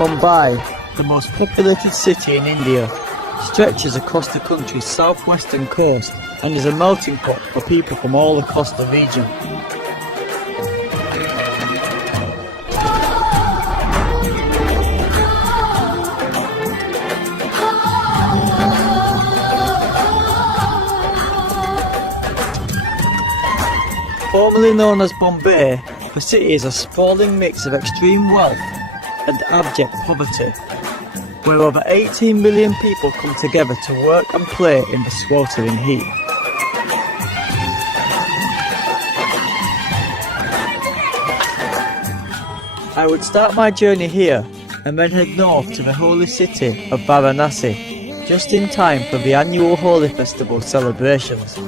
Mumbai, the most populated city in India, stretches across the country's southwestern coast and is a melting pot for people from all across the region. Formerly known as Bombay, the city is a sprawling mix of extreme wealth and abject poverty, where over 18 million people come together to work and play in the sweltering heat. I would start my journey here and then head north to the holy city of Varanasi, just in time for the annual Holi Festival celebrations.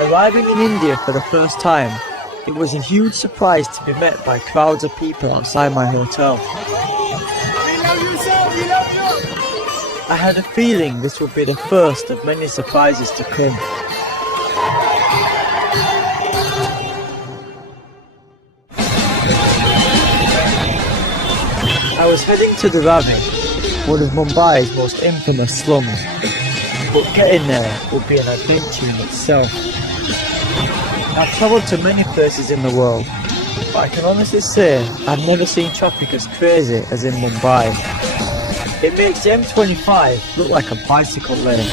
Arriving in India for the first time, it was a huge surprise to be met by crowds of people outside my hotel. I had a feeling this would be the first of many surprises to come. I was heading to Dharavi, one of Mumbai's most infamous slums, but getting there would be an adventure in itself. I've travelled to many places in the world, but I can honestly say I've never seen traffic as crazy as in Mumbai. It makes the M25 look like a bicycle lane.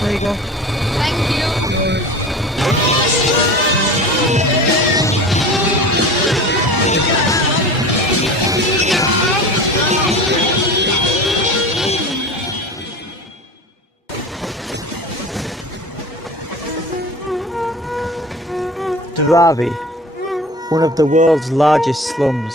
There you go. Thank you. Dharavi, one of the world's largest slums.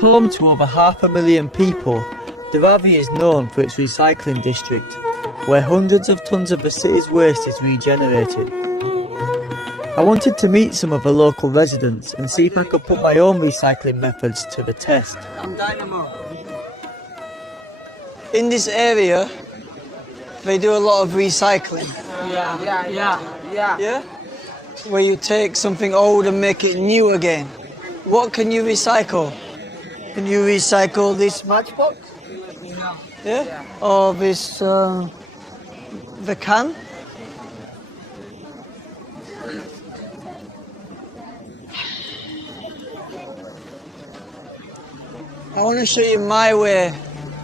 Home to over 500,000 people, Dharavi is known for its recycling district, where hundreds of tons of the city's waste is regenerated. I wanted to meet some of the local residents and see if I could put my own recycling methods to the test. In this area, they do a lot of recycling. Yeah? Where you take something old and make it new again. What can you recycle? Can you recycle this matchbox? Yeah? Or this, the can? I want to show you my way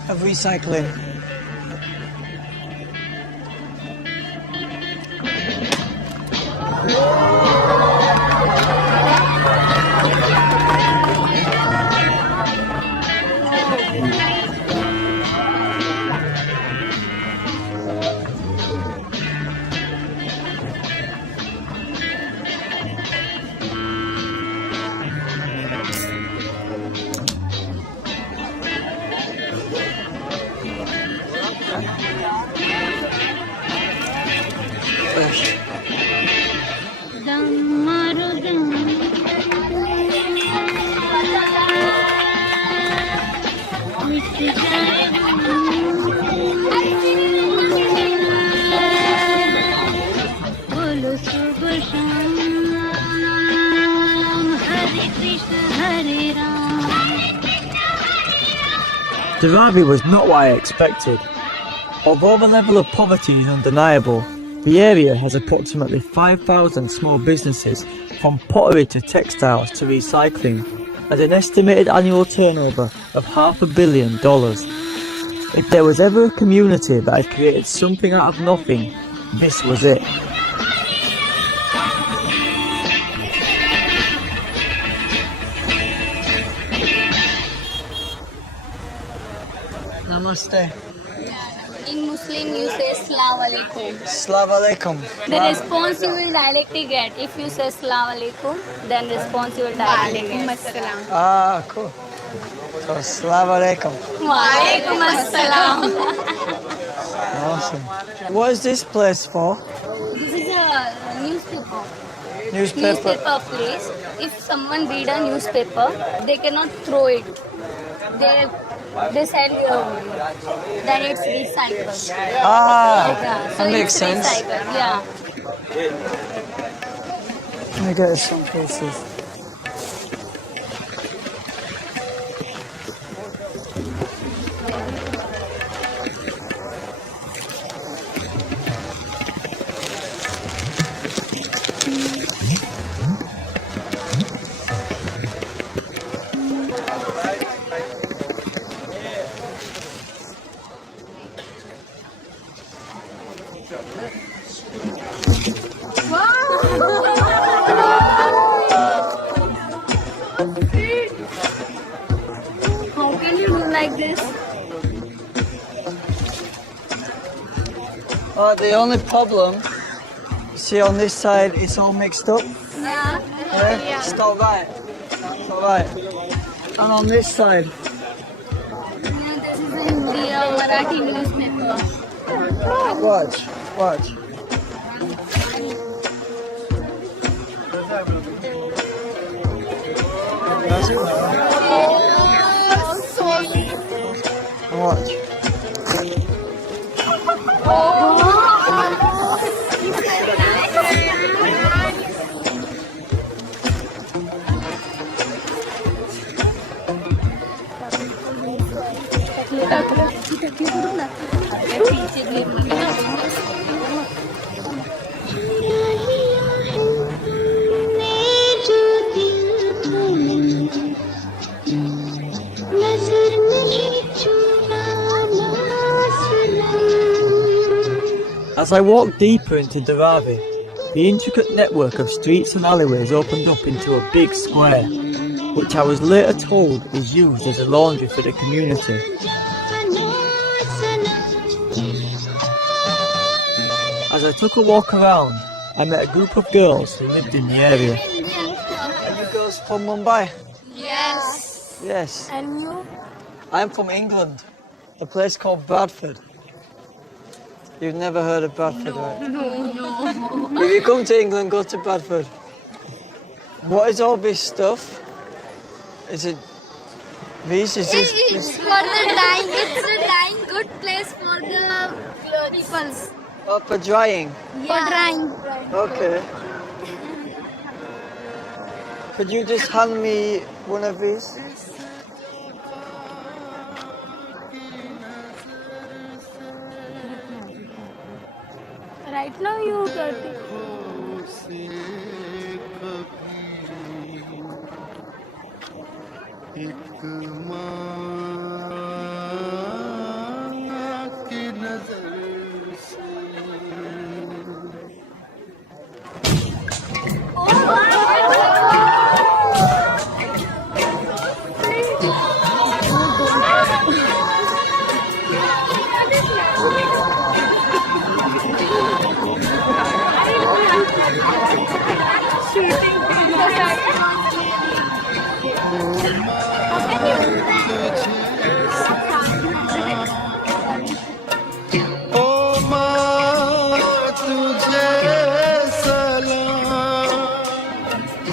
of recycling. Dharavi was not what I expected. Although the level of poverty is undeniable, the area has approximately 5,000 small businesses, from pottery to textiles to recycling, and an estimated annual turnover of $500 million. If there was ever a community that had created something out of nothing, this was it. Namaste. In Muslim, you say Salaam Alaikum. Assalamu alaikum. The response you will directly get. If you say Salaam Alaikum, then response you will directly get. Ah, cool. So, assalamu alaikum. Walaikum Assalam. Awesome. What is this place for? This is a newspaper. Newspaper. Place. If someone read a newspaper, they cannot throw it. They send then it's recycled. Ah, Yeah, so that makes it's sense. recycled. Yeah. Let me get some places. How can you do like this? The only problem, see on this side, it's all mixed up. Yeah. Yeah? It's not right. It's not right. And on this side, This is a Hindi or Marathi newspaper. watch. Watch. As I walked deeper into Dharavi, the intricate network of streets and alleyways opened up into a big square, which I was later told is used as a laundry for the community. As I took a walk around, I met a group of girls who lived in the area. Are you girls from Mumbai? Yes. Yes. And you? I'm from England, a place called Bradford. You've never heard of Bradford, right? No. If you come to England, go to Bradford. What is all this stuff? Is it these? Is this? It's for the dyeing. It's a dyeing good place for the peoples. Oh, for drying. For drying. Okay. Could you just hand me one of these? Right now you got it.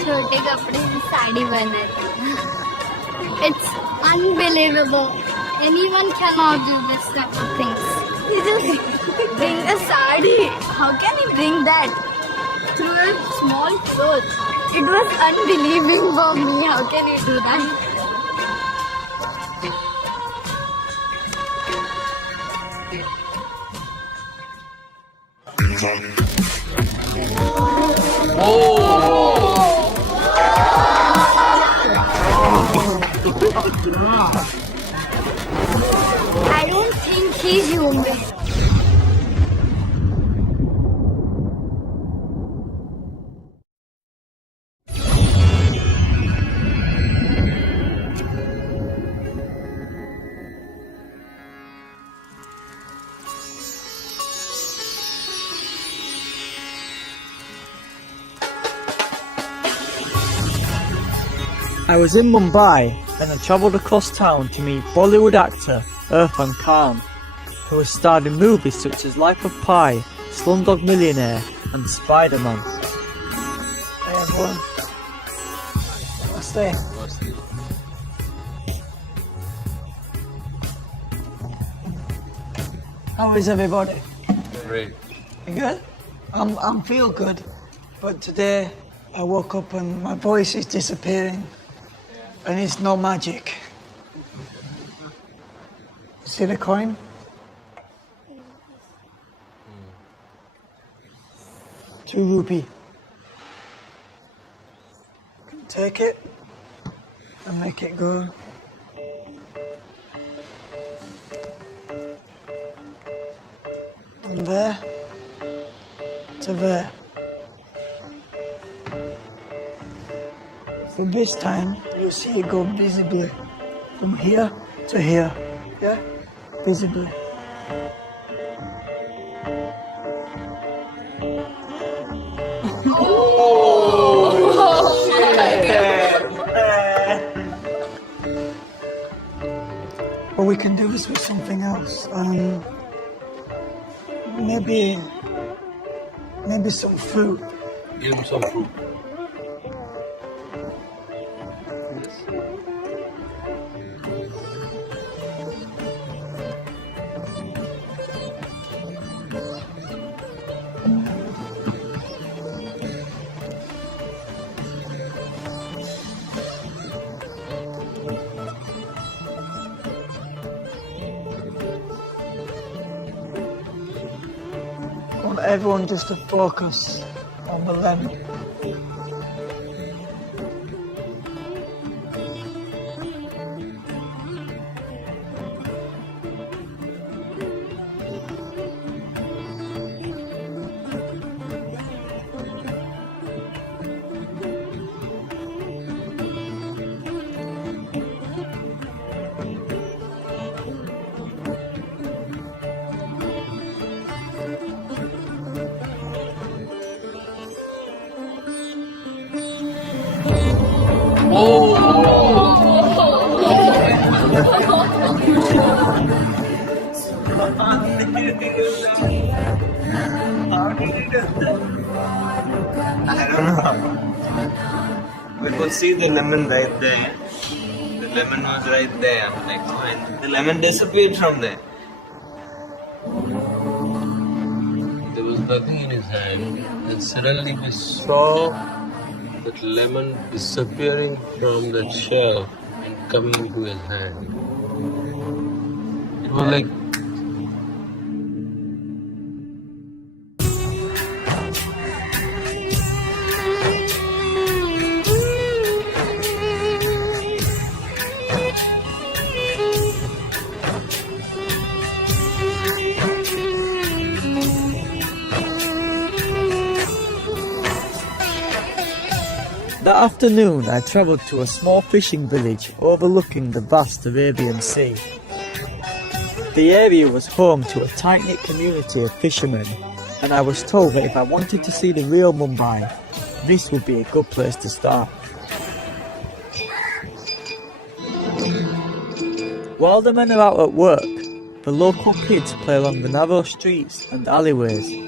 छोटे कपड़े में साड़ी बनाते It's unbelievable. Anyone cannot do this type of things. You just bring a sari. How can you bring that through a small clothes? It was unbelievable for me. How can you do that? I don't think He's human. I was in Mumbai and I travelled across town to meet Bollywood actor Irfan Khan, who has starred in movies such as Life of Pi, Slumdog Millionaire and Spider-Man. Hey everyone. Namaste. How is everybody? Great. You good? I'm feel good, but today I woke up and my voice is disappearing. And it's no magic. See the coin? ₹2. Take it and make it go. From there to there. So this time, you'll see it go visibly from here to here. Yeah? Visibly. But we can do this with something else. Maybe some fruit. Give him some fruit. I want everyone just to focus on the lemon. We could see the lemon right there. The lemon was right there. Like when the lemon disappeared from there. There was nothing in his hand. And suddenly we saw that lemon disappearing from that shell and coming into his hand. It was like That afternoon, I travelled to a small fishing village overlooking the vast Arabian Sea. The area was home to a tight-knit community of fishermen, and I was told that if I wanted to see the real Mumbai, this would be a good place to start. While the men are out at work, the local kids play along the narrow streets and alleyways.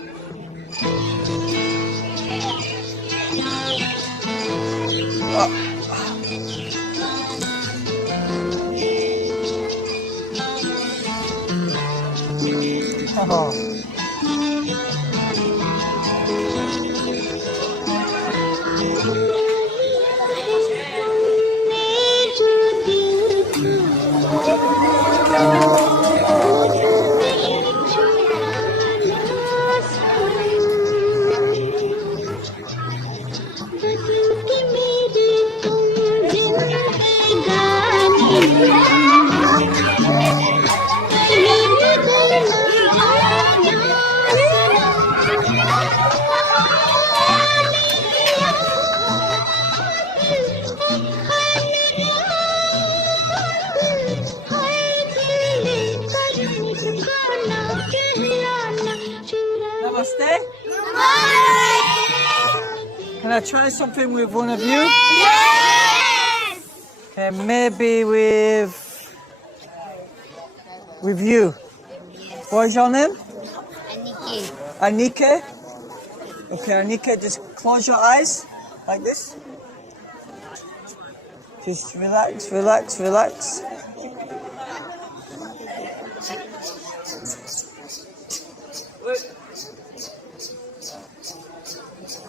Namaste. Can I try something with one of you? Yes! Okay, maybe with you. What is your name? Anike. Okay, Anike, just close your eyes like this. Just relax, relax, relax.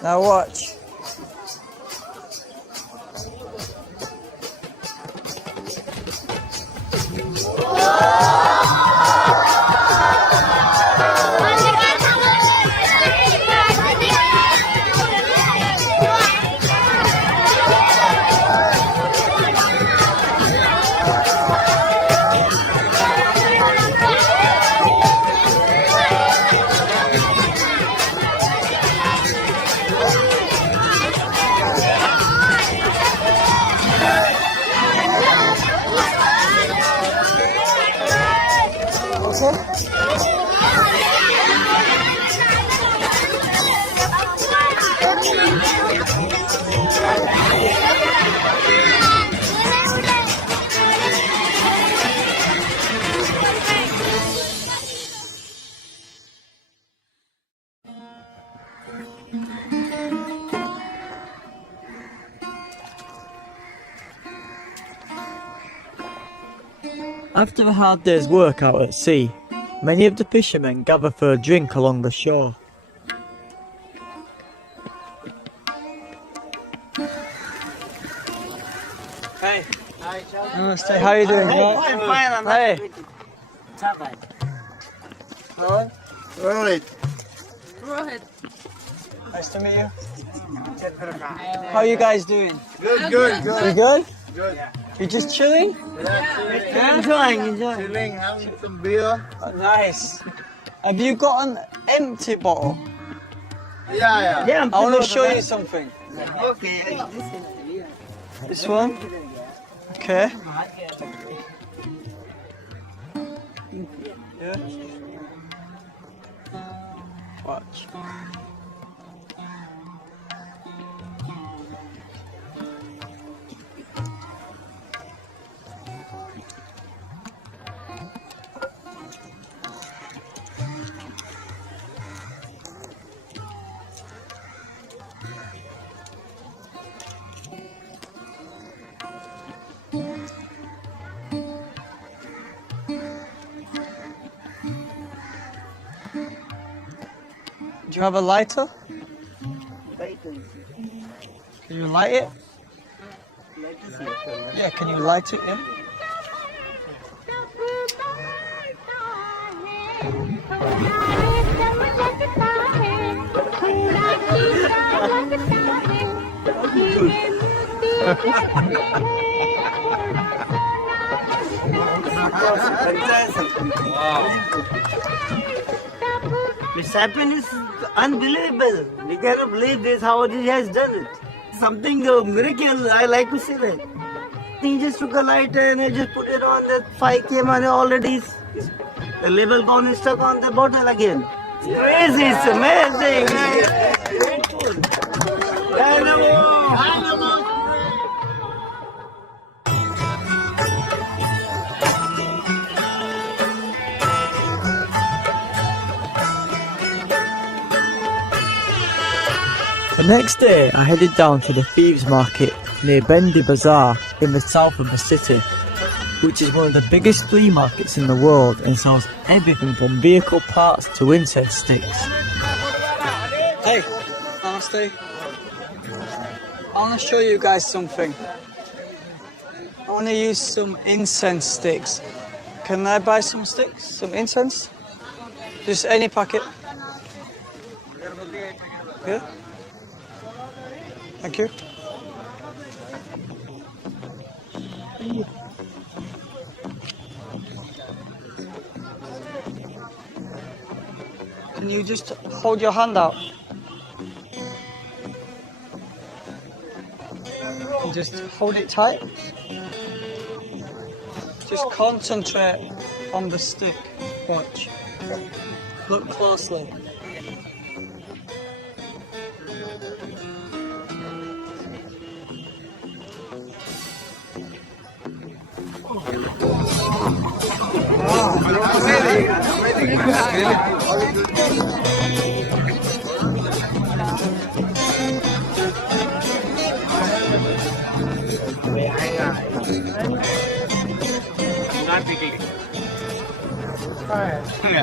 Now watch. After a hard day's work out at sea, many of the fishermen gather for a drink along the shore. Hey. Namaste, how are you doing? I'm fine. I'm Hey. Hello. Rohit. Nice to meet you. How are you guys doing? Good. You good? You just chilling? Yeah. Enjoying. Chilling, having some beer. Oh, nice. Have you got an empty bottle? Yeah. I want to show you something. Okay. This one? Okay. Yeah. Watch. Do you have a lighter? Can you light it? Yeah, can you light it? Yeah. This happiness is unbelievable. We cannot believe this, how he has done it. Something a miracle, I like to say that. He just took a lighter and he just put it on, the fire came and already the label gone is stuck on the bottle again. It's crazy, it's amazing. Grateful. Dynamo. The next day, I headed down to the Thieves Market near Bendi Bazaar in the south of the city, which is one of the biggest flea markets in the world and sells everything from vehicle parts to incense sticks. Hey, namaste. I want to show you guys something. I want to use some incense sticks. Can I buy some sticks, some incense? Just any packet. Yeah? Thank you. Can you just hold your hand out? And just hold it tight. Just concentrate on the stick. Watch. Look closely.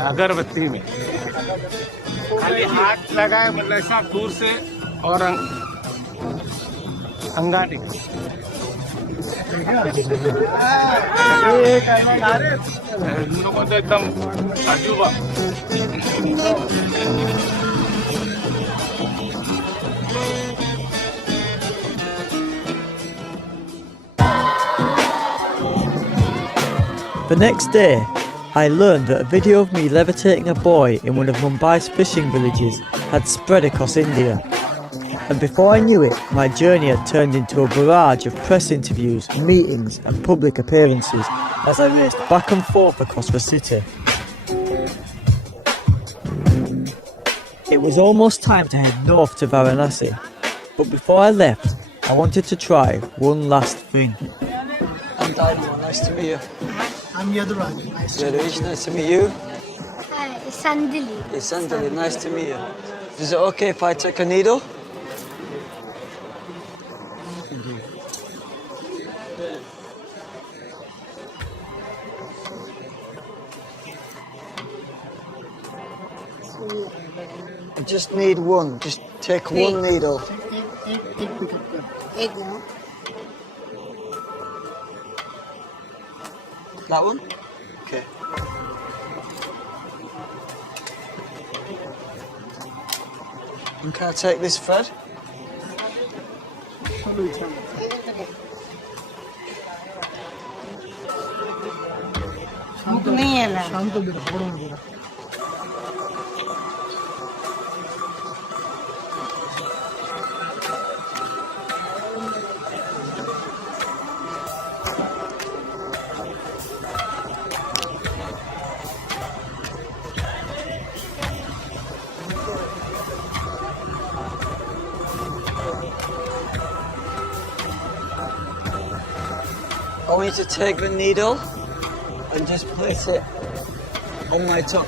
अगरबत्ती में खाली हाथ लगाए मतलब ऐसा दूर से और अंगाटी इन लोगों तो एकदम अजूबा। The next day, I learned that a video of me levitating a boy in one of Mumbai's fishing villages had spread across India. And before I knew it, my journey had turned into a barrage of press interviews, meetings and public appearances as I raced back and forth across the city. It was almost time to head north to Varanasi, but before I left, I wanted to try one last thing. I'm Daido, nice to meet you. I'm Yaduraj. Yadush, nice to meet you. Hi, Sandili. It's Sandali, nice to meet you. Is it okay if I take a needle? I just need one. Just take one needle. Egg now. That one? Okay. And can I take this thread? नहीं है ना शाम को बेटा बड़ा बड़ा I want you to take the needle and just place it on my tongue.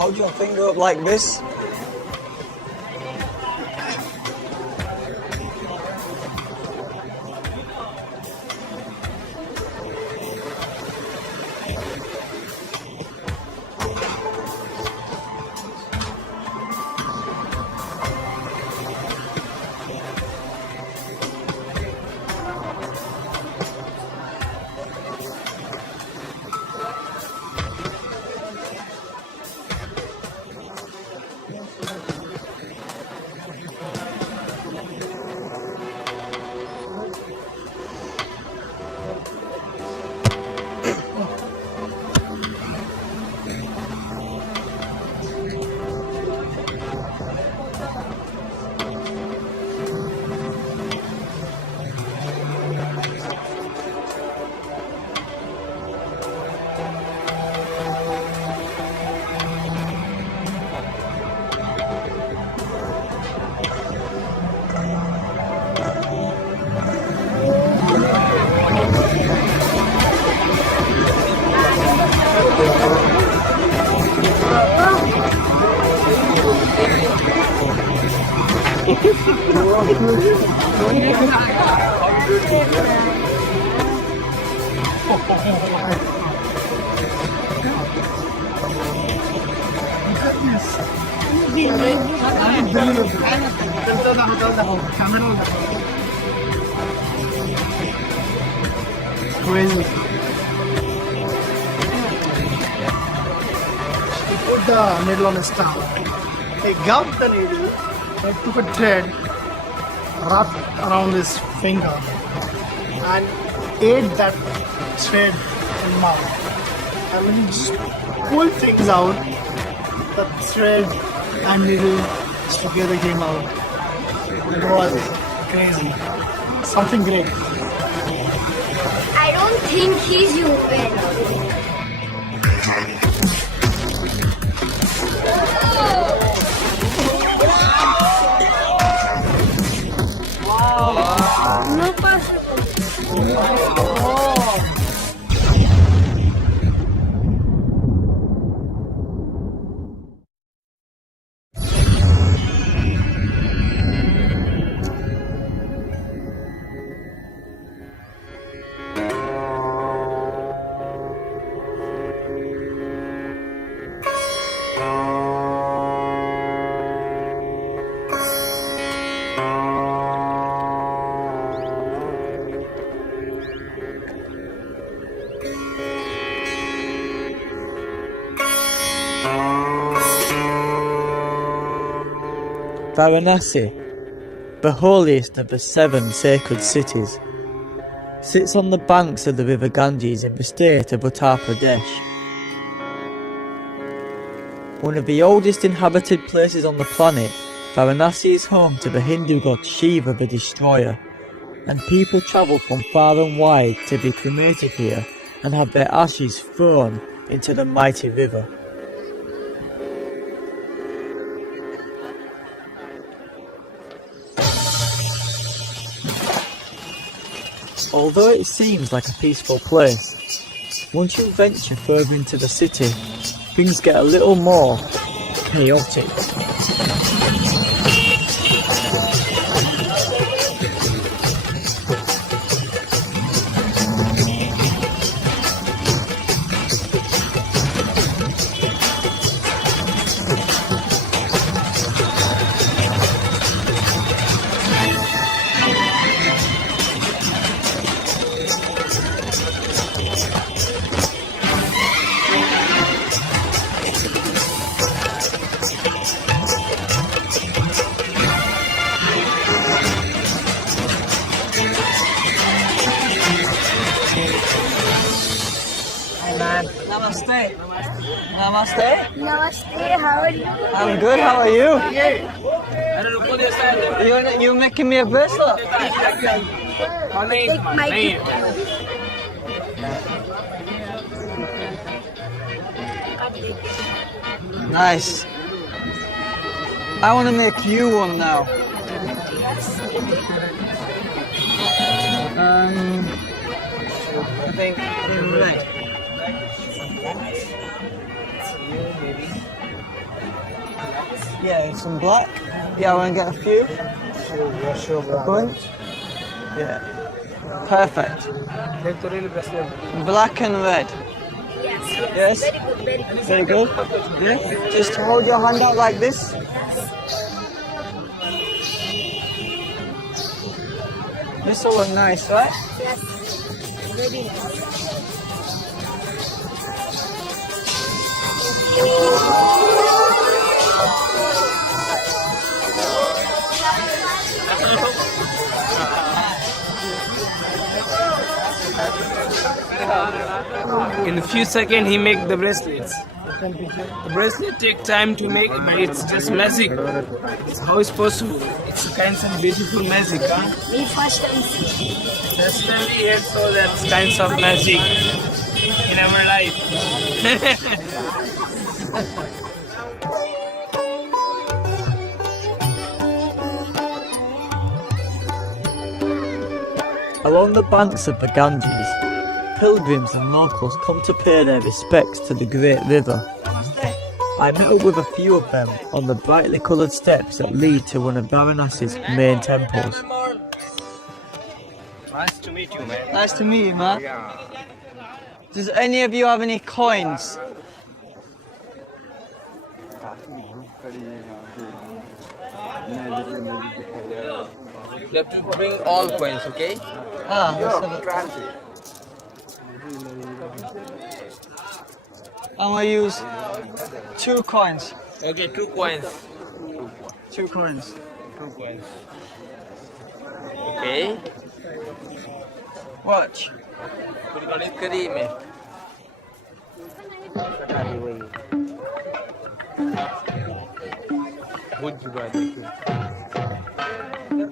Hold your finger up like this. Crazy. Put the needle on a stump. He gulped the needle and took a thread, wrapped around his finger, and ate that thread in mouth. And when he just pulled things out, the thread and needle together came out. It was crazy. Something great. I don't think he's human. No possible. Varanasi, the holiest of the 7 sacred cities, sits on the banks of the river Ganges in the state of Uttar Pradesh. One of the oldest inhabited places on the planet, Varanasi is home to the Hindu god Shiva the Destroyer, and people travel from far and wide to be cremated here and have their ashes thrown into the mighty river. Although it seems like a peaceful place, once you venture further into the city, things get a little more chaotic. Namaste. Namaste. Namaste, how are you? I'm good, how are you? You're making me a bracelet. Take my gift. Nice. I want to make you one now. I think in red. Yeah, some black. Yeah, I want to get a few. A bunch. Yeah. Perfect. Black and red. Yes. Yes? Very good. Very good. Yeah. Just hold your hand out like this. This will look nice, right? Yes. Very nice. In a few seconds he make the bracelets. The bracelet take time to make, but it's just magic. It's how it's possible. It's a kind of beautiful magic, huh? We first time see. That's why we have so that kinds of magic in our life. Along the banks of the Ganges, pilgrims and locals come to pay their respects to the great river. I met up with a few of them on the brightly coloured steps that lead to one of Varanasi's main temples. Nice to meet you, man. Nice to meet you, man. Does any of you have any coins? You have to bring all coins, okay? Ah, let's have it. I'm gonna use 2 coins. Okay, 2 coins. 2 coins. 2 coins. Okay. Watch. कुछ करी में Good,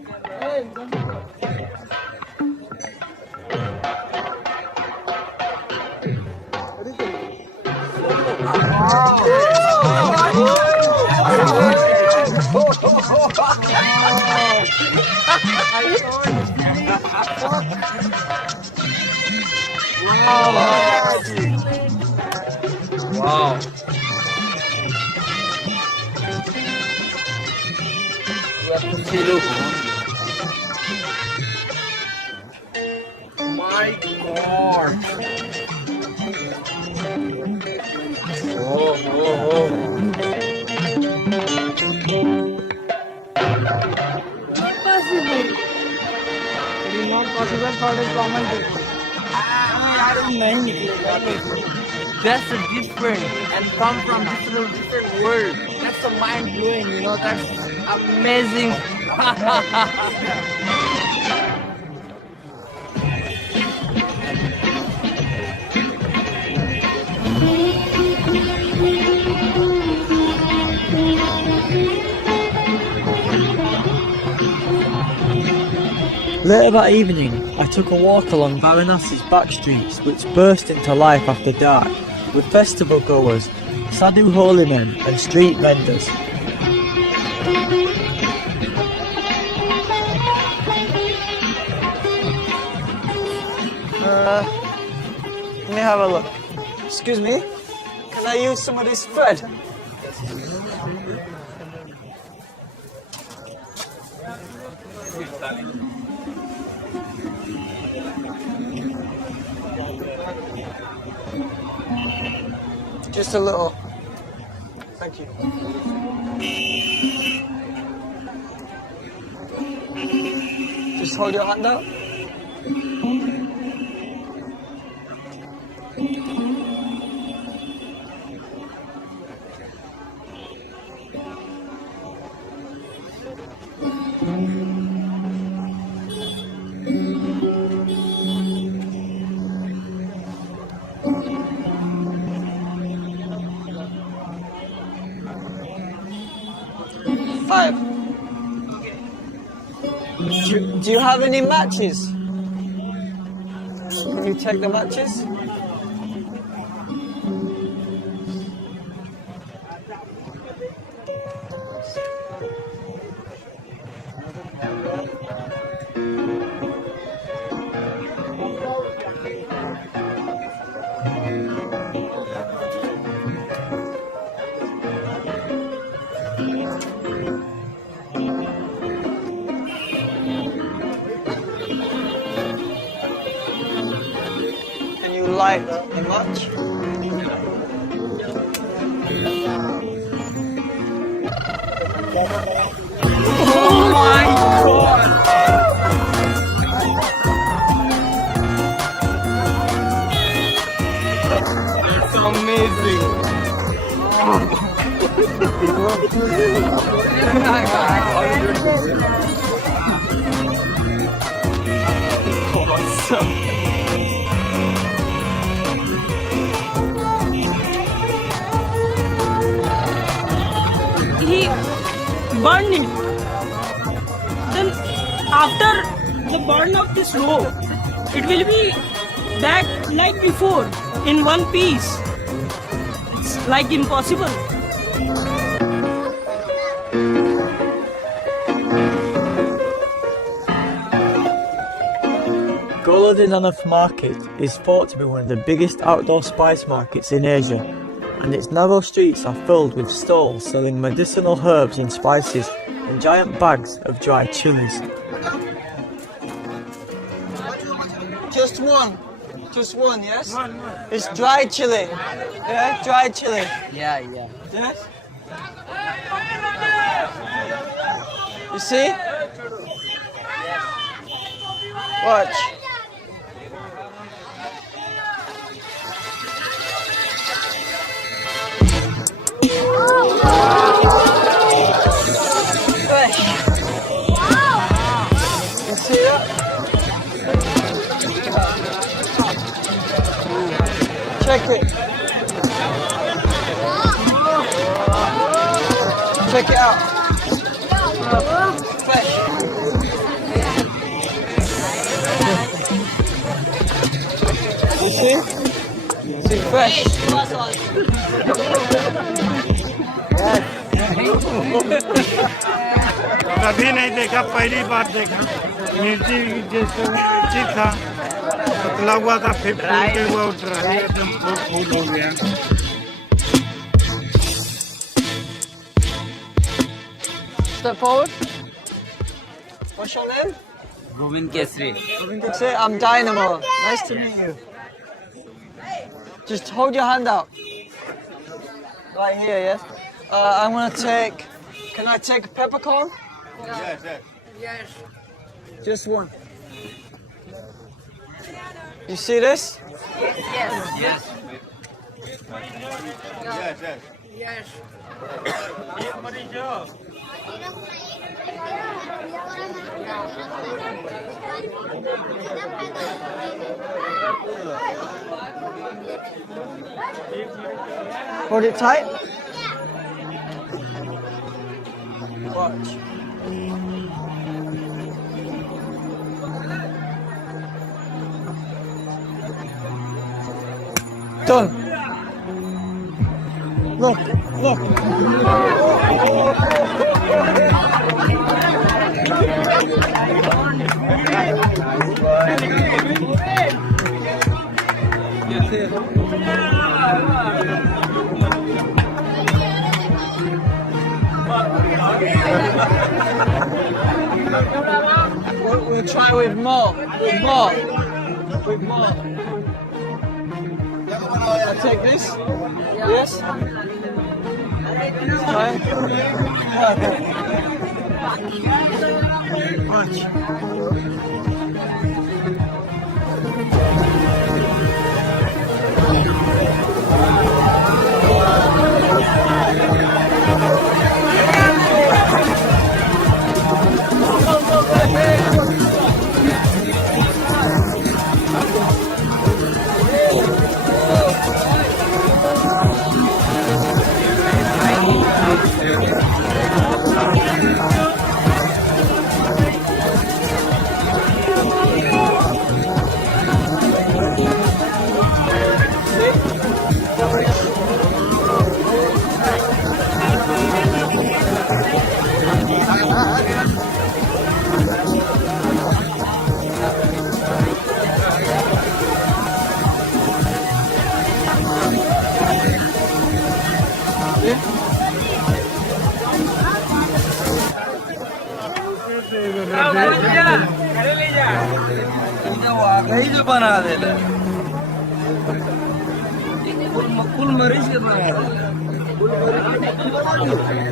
Wow. My God. That's a different and come from different world. That's a mind blowing, you know, that's amazing. Later that evening, I took a walk along Varanasi's back streets, which burst into life after dark, with festival goers, sadhu holy men and street vendors. Let me have a look. Excuse me, can I use some of this thread? Just a little. Thank you. Just hold your hand out. Five. Do you have any matches? Can you check the matches? Light the match. Oh my God! That's amazing. Awesome. He burned it. Then after the burn of this rope, it will be back like before in one piece. It's like impossible. Golodinanath Market is thought to be one of the biggest outdoor spice markets in Asia, and its narrow streets are filled with stalls selling medicinal herbs and spices and giant bags of dried chilies. Just one, yes? It's dried chili. Yeah, dried chili. Yeah. Yes? You see? Watch. You see that? Check it. Check it out. Fresh. You see? See, fresh. Yes. कभी नहीं देखा, पहली बार देखा। मिर्ची जैसे मिर्ची था, पतला हुआ था, फिर फूल के हुआ उठ रहा है, एकदम फूल हो गया। Step forward. What's your name? Govind Kesri. Say, I'm Dynamo. Nice to meet you. Just hold your hand out. Right here, yes? I'm gonna take. Can I take a peppercorn? Yes. Just one. You see this? Yes. Hold it tight. Watch. Done. Look, look. We'll try with more. With more. With more. I'll take this. Yes. Try. Watch. नहीं जो बना दे कुल मरीज के बना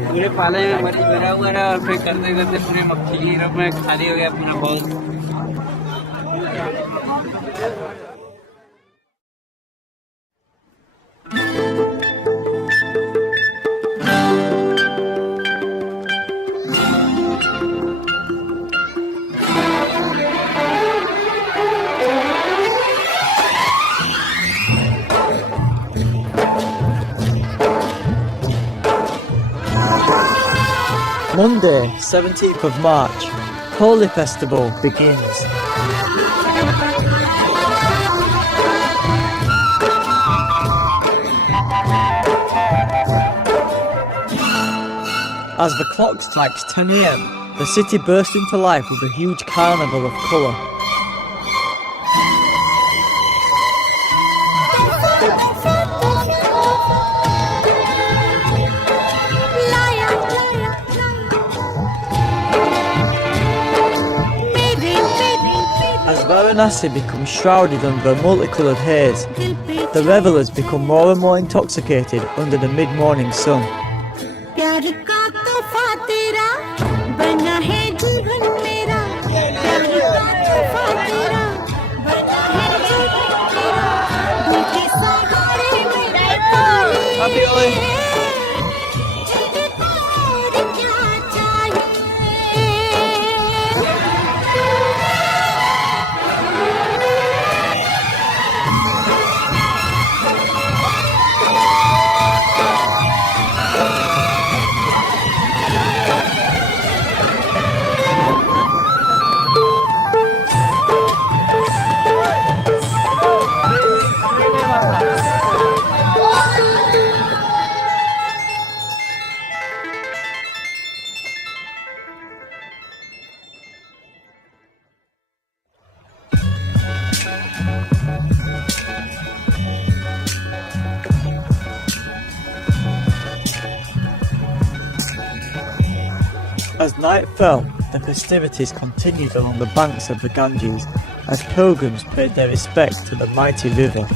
पूरे पाले में मरीज भरा हुआ रहा और फिर करते करते पूरे मक्खी की रब में खाली हो गया पूरा बहुत। Monday, 17th of March, Holy Festival begins. As the clock strikes 10 AM, the city bursts into life with a huge carnival of colour. As Varanasi becomes shrouded under a multicoloured haze, the revellers become more and more intoxicated under the mid-morning sun. As night fell, the festivities continued along the banks of the Ganges as pilgrims paid their respects to the mighty river.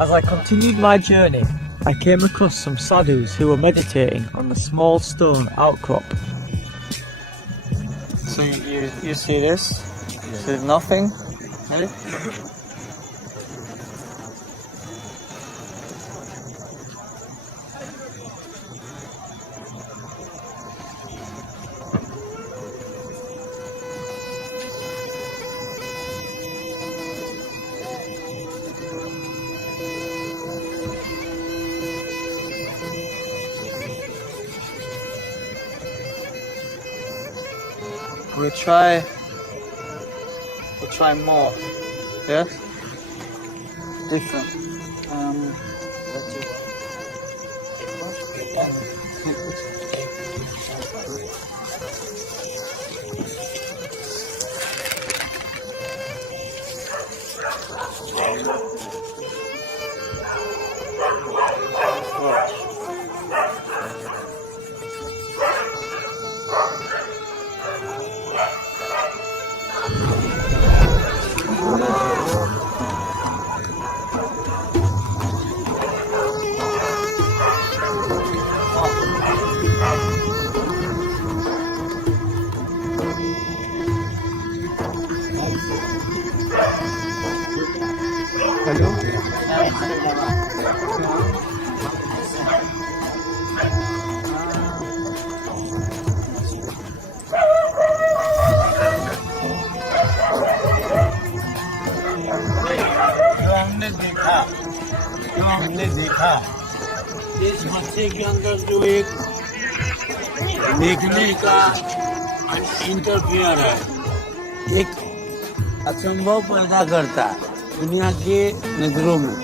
As I continued my journey, I came across some sadhus who were meditating on a small stone outcrop. So you see this? There's nothing. Right? We'll try more. Yes? Different. जो हमने देखा इस बच्चे के अंदर जो एक देखने का इंटरफेयर है, एक असंभव पैदा करता है दुनिया के नजरों में।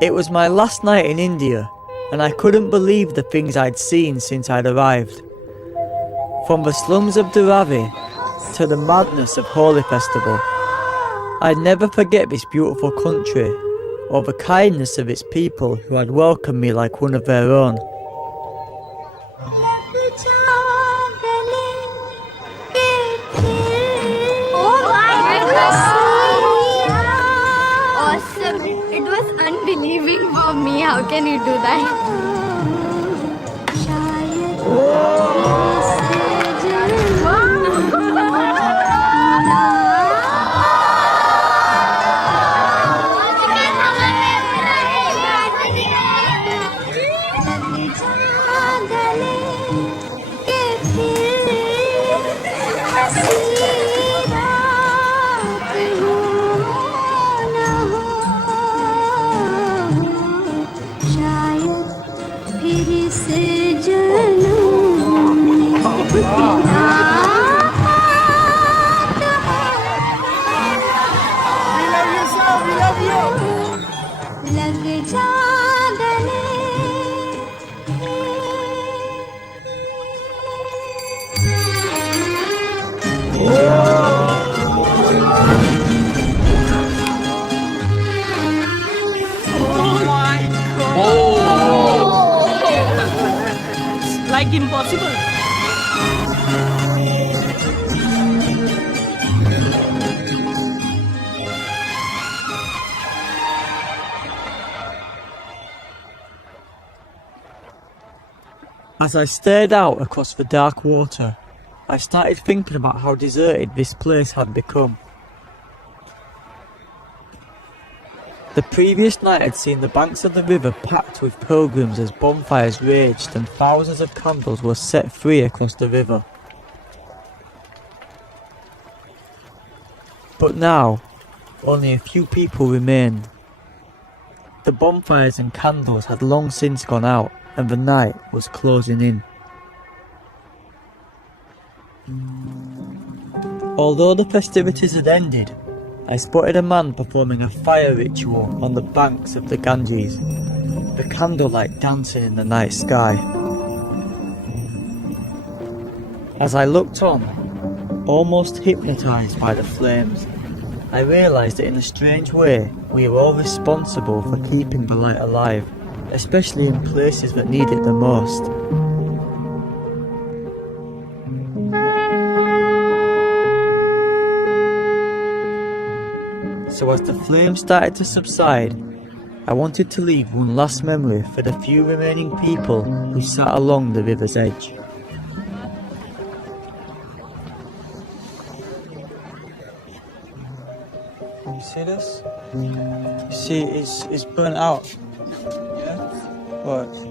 It was my last night in India, and I couldn't believe the things I'd seen since I'd arrived. From the slums of Dharavi to the madness of Holi festival, I'd never forget this beautiful country or the kindness of its people who had welcomed me like one of their own. Awesome. It was unbelieving for me. How can you do that? Like impossible. As I stared out across the dark water, I started thinking about how deserted this place had become. The previous night had seen the banks of the river packed with pilgrims as bonfires raged and thousands of candles were set free across the river. But now, only a few people remained. The bonfires and candles had long since gone out and the night was closing in. Although the festivities had ended, I spotted a man performing a fire ritual on the banks of the Ganges, the candlelight dancing in the night sky. As I looked on, almost hypnotised by the flames, I realised that in a strange way we were all responsible for keeping the light alive, especially in places that need it the most. So as the flames started to subside, I wanted to leave one last memory for the few remaining people who sat along the river's edge. You see this? You see it's burnt out. Yeah? What?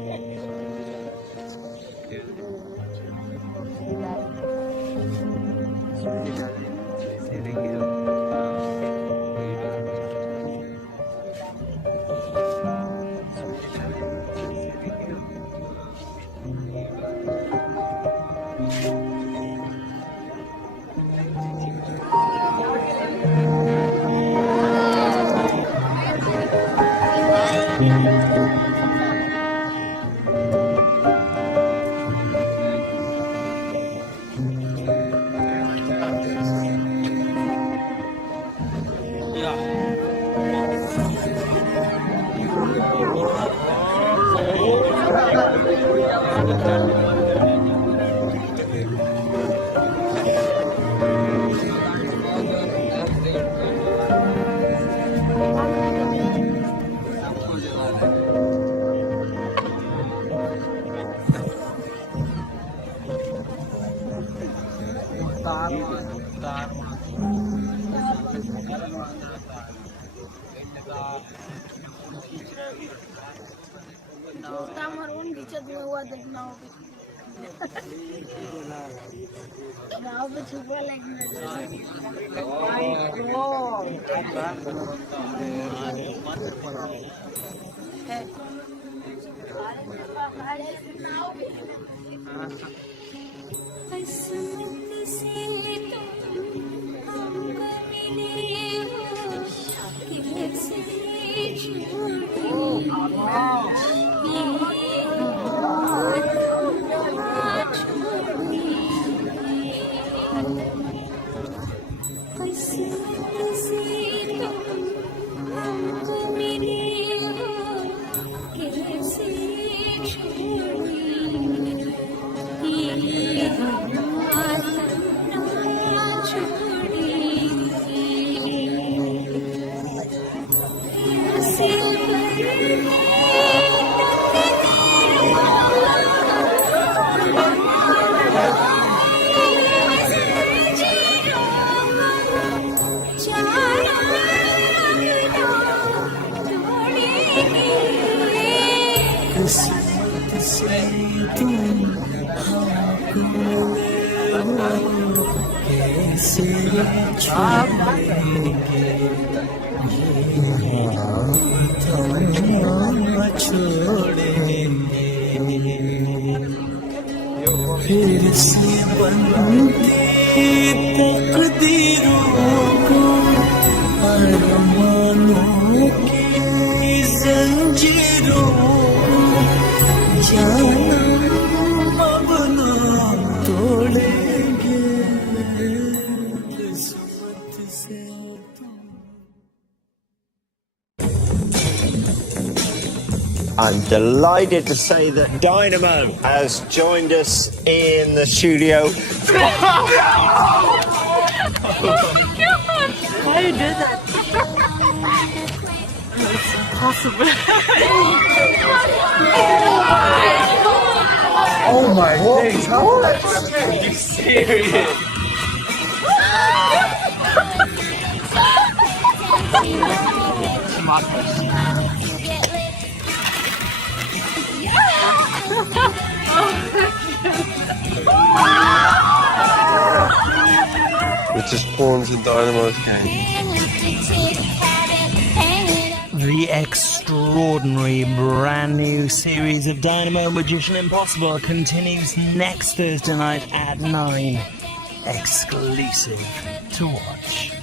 I'm delighted to say that Dynamo has joined us in the studio. Why you do that? It's impossible. Oh my days, how Are you serious? Which is spawns in Dynamo's game. The extraordinary brand new series of Dynamo Magician Impossible continues next Thursday night at 9. Exclusive to watch.